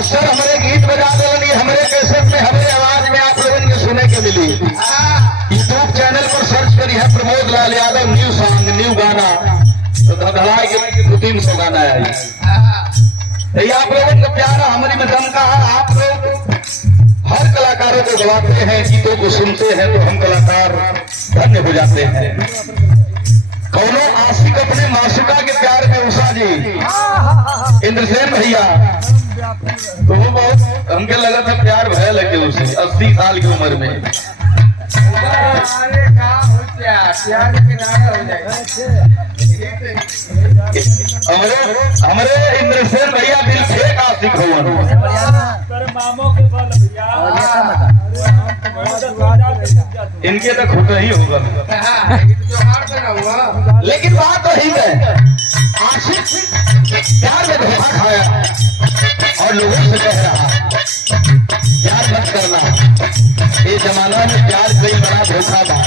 Master हमारे गीत बजा देनी, हमारे कैसेट में हमारे आवाज में आप लोगों के सुने के मिली। यूट्यूब चैनल पर सर्च करी है Pramod Lal Yadav new song new गाना, तो धड़ाई के 200-300 गाना है। ये आप लोगों का प्यारा हमारी मदन का, आप लोग हर कलाकारों को गवाते हैं, गीतों को सुनते हैं, तो हम कलाकार धन्य हो जाते हैं। कौनो आशिक अपने माशिका के प्यार में, उषा जी, इंद्रसेन भैया, तो वो बहुत हमके लगा था प्यार भय लगे उसे 80 साल की उम्र में। हमारे इंद्रसेन भैया दिल से आशिक हो, इनके तक होता ही होगा। लेकिन बात वही है, आशिक प्यार में धोखा खाया और लोगों से कह रहा प्यार मत करना। ये जमाना में प्यार कई बड़ा धोखा था।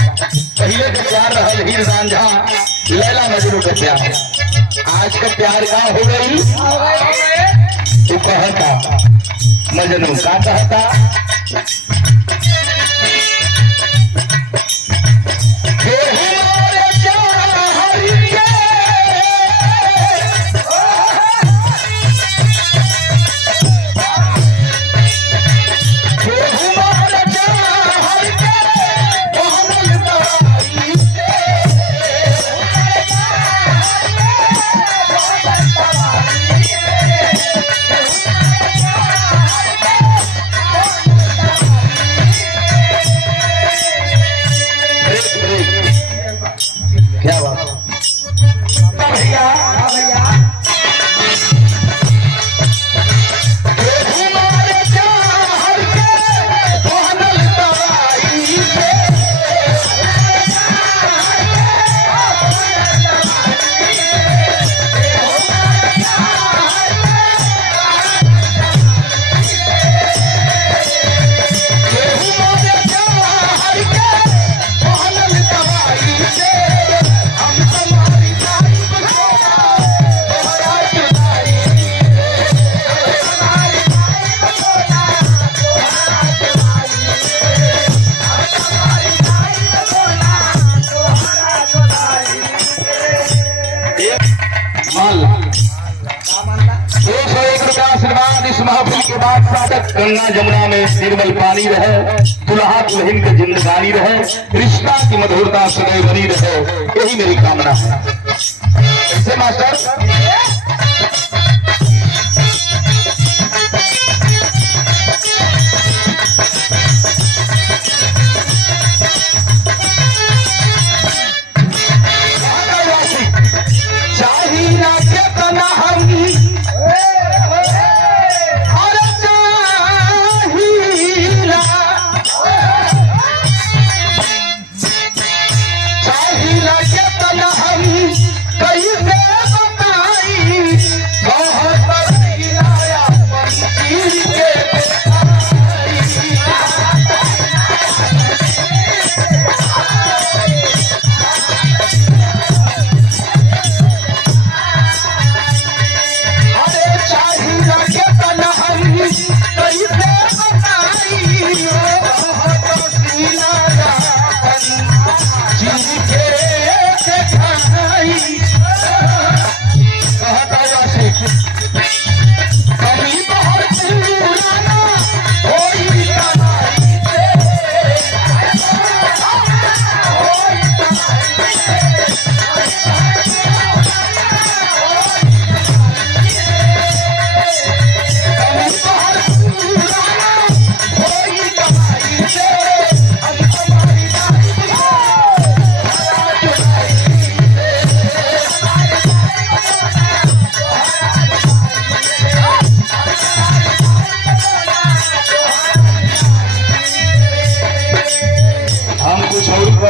पहले तो प्यार रहल हीर रांझा लैला मजनू का प्यार, आज का प्यार का हो गई। तो कहता मजनू का कहता, क्या बात भैया आशीर्वाद इस महफिल के बाद साधक गंगा जमुना में निर्मल पानी रहे, दुल्हा दुल्हन की जिंदगानी रहे, रिश्ता की मधुरता सदैव बनी रहे, यही मेरी कामना है। ऐसे मास्टर चाहिए ना